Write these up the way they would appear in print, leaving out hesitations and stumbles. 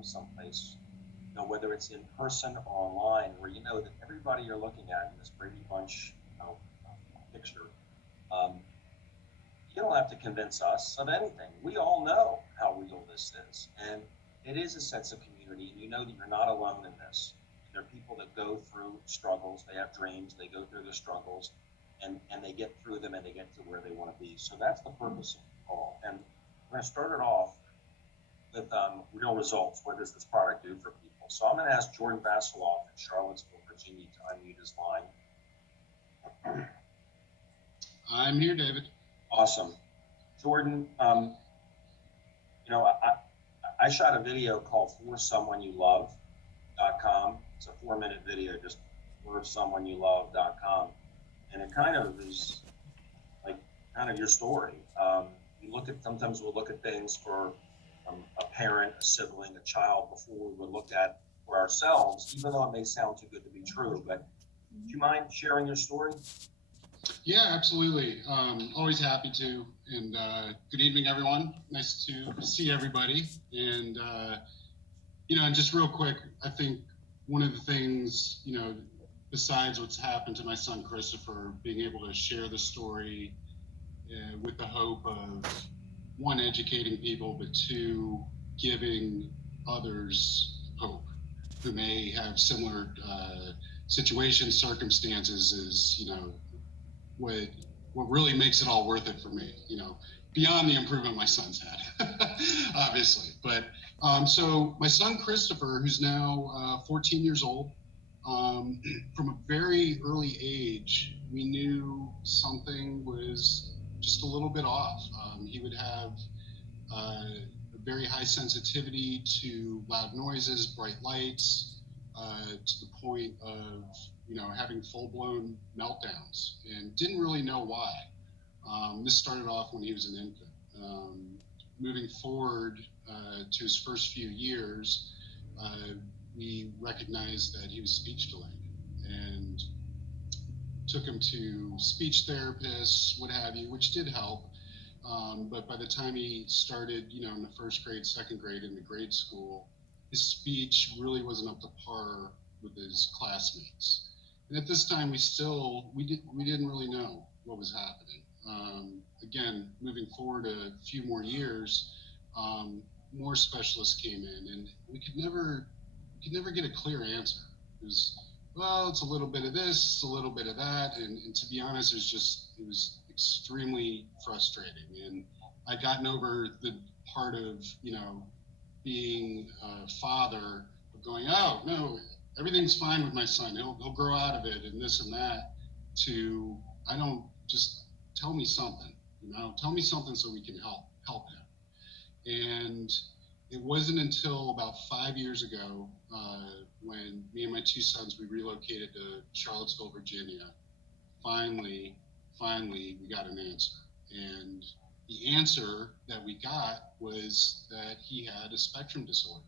from someplace, whether it's in person or online, where you know that everybody you're looking at in this Brady Bunch, picture, um, you don't have to convince us of anything. We all know how real this is, and it is a sense of community. And you know that you're not alone in this. There are people that go through struggles. They have dreams. They go through the struggles, and they get through them, and they get to where they want to be. So that's the purpose of the call. And we're going to start it off with real results. What does this product do for people? So I'm going to ask Jordan Vasiloff in Charlottesville, Virginia, to unmute his line. I'm here, David. Awesome. Jordan, I shot a video called forsomeoneyouLove.com. It's a 4-minute video, just forsomeoneyouLove.com. And it kind of is like kind of your story. Sometimes we'll look at things for a parent, a sibling, a child before we would look at for ourselves, even though it may sound too good to be true. But do you mind sharing your story? Yeah, absolutely. Always happy to. And good evening, everyone. Nice to see everybody. And, and just real quick, I think one of the things, besides what's happened to my son, Christopher, being able to share the story with the hope of, one, educating people, but two, giving others hope who may have similar situations, circumstances is, what really makes it all worth it for me, beyond the improvement my son's had, obviously. But so my son, Christopher, who's now 14 years old, from a very early age, we knew something was just a little bit off. He would have a very high sensitivity to loud noises, bright lights, to the point of having full-blown meltdowns, and didn't really know why. This started off when he was an infant. Moving forward to his first few years, we recognized that he was speech delayed, and took him to speech therapists, what have you, which did help. But by the time he started, in the first grade, second grade, into grade school, his speech really wasn't up to par with his classmates. And at this time, we didn't really know what was happening. Again, moving forward a few more years, more specialists came in, and we could never get a clear answer. It was, well, it's a little bit of this, a little bit of that, and to be honest, it was extremely frustrating. And I'd gotten over the part of being a father, of going, oh no, everything's fine with my son. He'll grow out of it, and this and that. To, I don't, just tell me something. Tell me something so we can help him. And it wasn't until about 5 years ago, when me and my two sons, we relocated to Charlottesville, Virginia. Finally, we got an answer. And the answer that we got was that he had a spectrum disorder.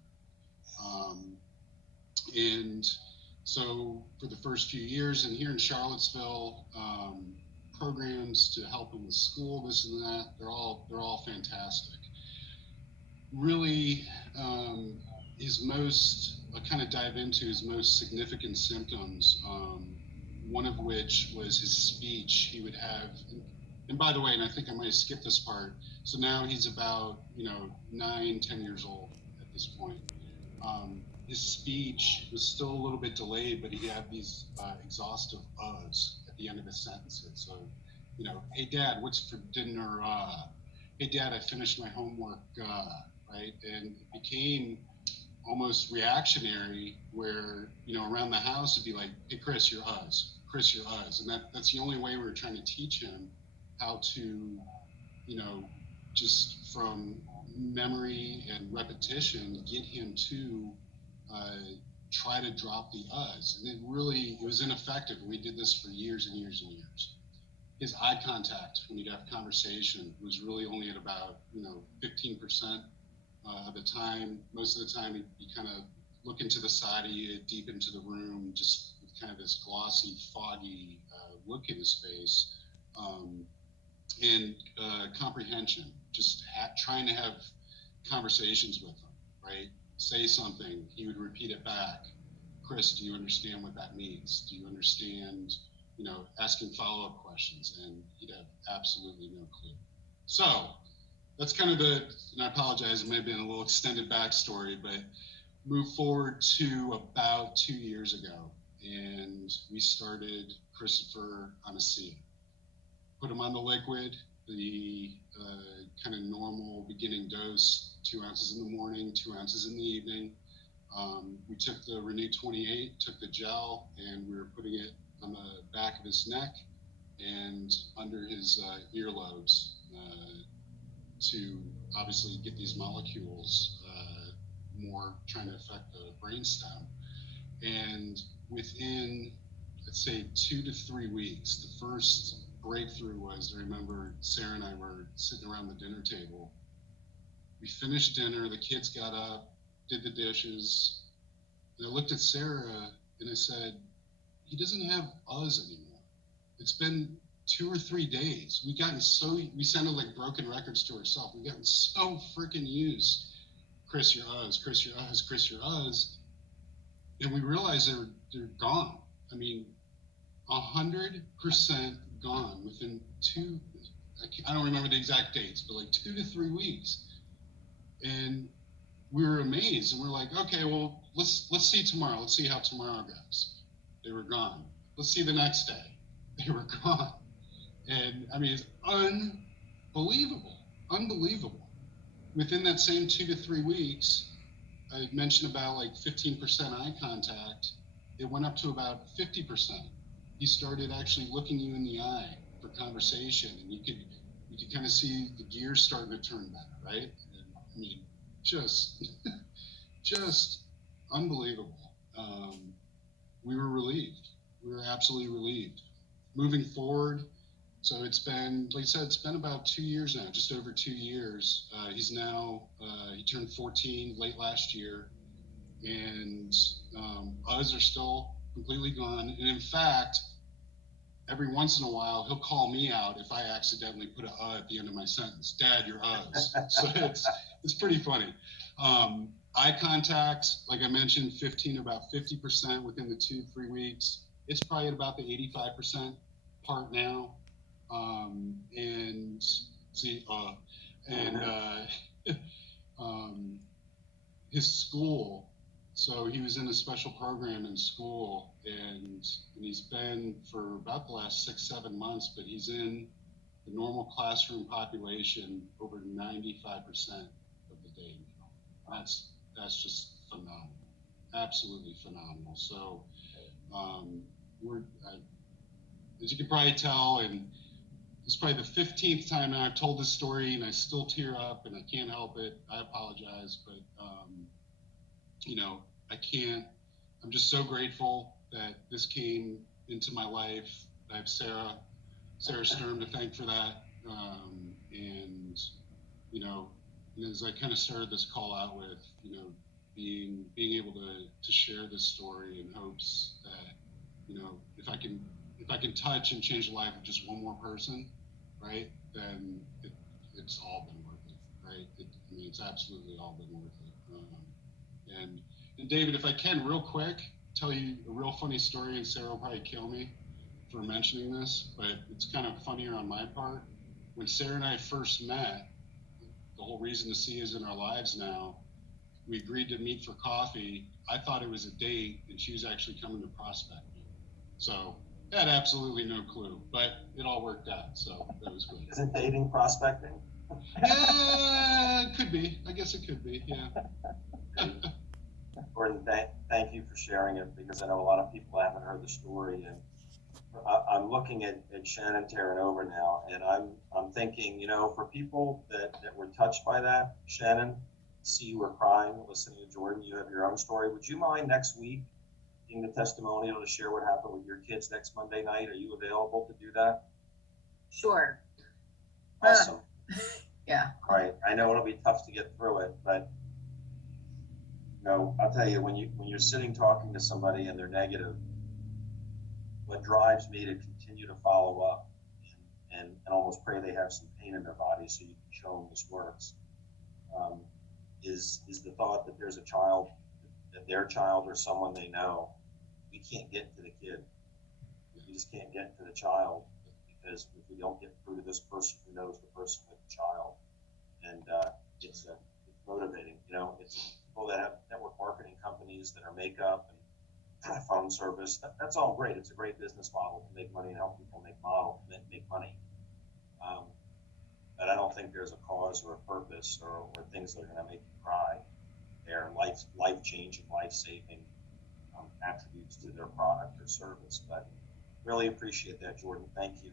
And so for the first few years, and here in Charlottesville, programs to help him with school, this and that, they're all fantastic. Really, I kind of dive into his most significant symptoms, one of which was his speech. He would have, and by the way, and I think I might have skipped this part, so now he's about 9-10 years old at this point. His speech was still a little bit delayed, but he had these exhaustive uhs at the end of his sentences. So, hey Dad, what's for dinner? Hey Dad, I finished my homework, right? And it became almost reactionary, where around the house it'd be like, hey Chris, your uhs, Chris, your uhs. And that's the only way we were trying to teach him how to, just from memory and repetition, get him to try to drop the uhs. And it was ineffective. We did this for years and years and years. His eye contact when he'd have conversation was really only at about 15% of the time. Most of the time he'd kind of look into the side of you, deep into the room, just with kind of this glossy, foggy look in his face. And comprehension, just trying to have conversations with him, right? say something, he would repeat it back. Chris, do you understand what that means? Do you understand, asking follow-up questions? And he'd have absolutely no clue. So that's kind of and I apologize, it may have been a little extended backstory, but move forward to about 2 years ago, and we started Christopher on ASEA. Put him on the liquid, the kind of normal beginning dose, 2 ounces in the morning, 2 ounces in the evening. We took the Renew 28, took the gel, and we were putting it on the back of his neck and under his earlobes to obviously get these molecules more trying to affect the brainstem. And within, let's say, 2 to 3 weeks, the first breakthrough was, I remember Sarah and I were sitting around the dinner table. We finished dinner, the kids got up, did the dishes, and I looked at Sarah and I said, he doesn't have us anymore. It's been 2 or 3 days. We sounded like broken records to ourselves. We've gotten so freaking used. Chris, you're us, Chris, you're us, Chris, you're us. And we realized they're gone. I mean, 100% gone within I don't remember the exact dates, but like 2 to 3 weeks. And we were amazed, and we're like, okay, well, let's see tomorrow. Let's see how tomorrow goes. They were gone. Let's see the next day. They were gone. And I mean, it's unbelievable. Within that same 2 to 3 weeks, I mentioned about like 15% eye contact. It went up to about 50%. He started actually looking you in the eye for conversation, and you could kind of see the gears starting to turn back, right? And, I mean, just unbelievable. We were relieved. We were absolutely relieved. Moving forward, so it's been, like I said, it's been about 2 years now, just over 2 years. He's now, he turned 14 late last year, and us are still completely gone. And in fact, every once in a while, he'll call me out if I accidentally put a at the end of my sentence. Dad, you're us. So it's pretty funny. Eye contact, like I mentioned, about 50% within the 2-3 weeks. It's probably at about the 85% part now. His school, so he was in a special program in school, and he's been for about the last 6-7 months, but he's in the normal classroom population over 95% of the day now. That's just phenomenal, absolutely phenomenal. So as you can probably tell, and it's probably the 15th time now I've told this story, and I still tear up, and I can't help it. I apologize, but I'm just so grateful that this came into my life. I have Sarah Sturm to thank for that. And as I kind of started this call out with, being able to share this story in hopes that, if I can touch and change the life of just one more person, right, then it's all been worth it, right? It's absolutely all been worth it. And David, if I can, real quick, tell you a real funny story, and Sarah will probably kill me for mentioning this, but it's kind of funnier on my part. When Sarah and I first met, the whole reason to see is in our lives now, we agreed to meet for coffee. I thought it was a date, and she was actually coming to prospect me. So I had absolutely no clue, but it all worked out, so that was good. Isn't dating prospecting? Yeah, it could be. I guess it could be, yeah. Gordon, thank you for sharing it, because I know a lot of people haven't heard the story, and I'm looking at Shannon tearing over now, and I'm thinking, for people that were touched by that, Shannon, see you were crying, listening to Jordan, you have your own story. Would you mind next week being the testimonial to share what happened with your kids next Monday night? Are you available to do that? Sure. Awesome. Yeah. All right. I know it'll be tough to get through it, but I'll tell you, when you're sitting talking to somebody and they're negative, what drives me to continue to follow up and almost pray they have some pain in their body so you can show them this works, is the thought that there's a child, that their child or someone they know, we can't get to the kid. We just can't get to the child because if we don't get through to this person who knows the person with the child, and it's motivating. You know, it's people that have network marketing companies that are makeup and phone service. That's all great. It's a great business model to make money and help people make money. But I don't think there's a cause or a purpose or things that are going to make you cry. They're life changing, life saving attributes to their product or service. But really appreciate that, Jordan. Thank you.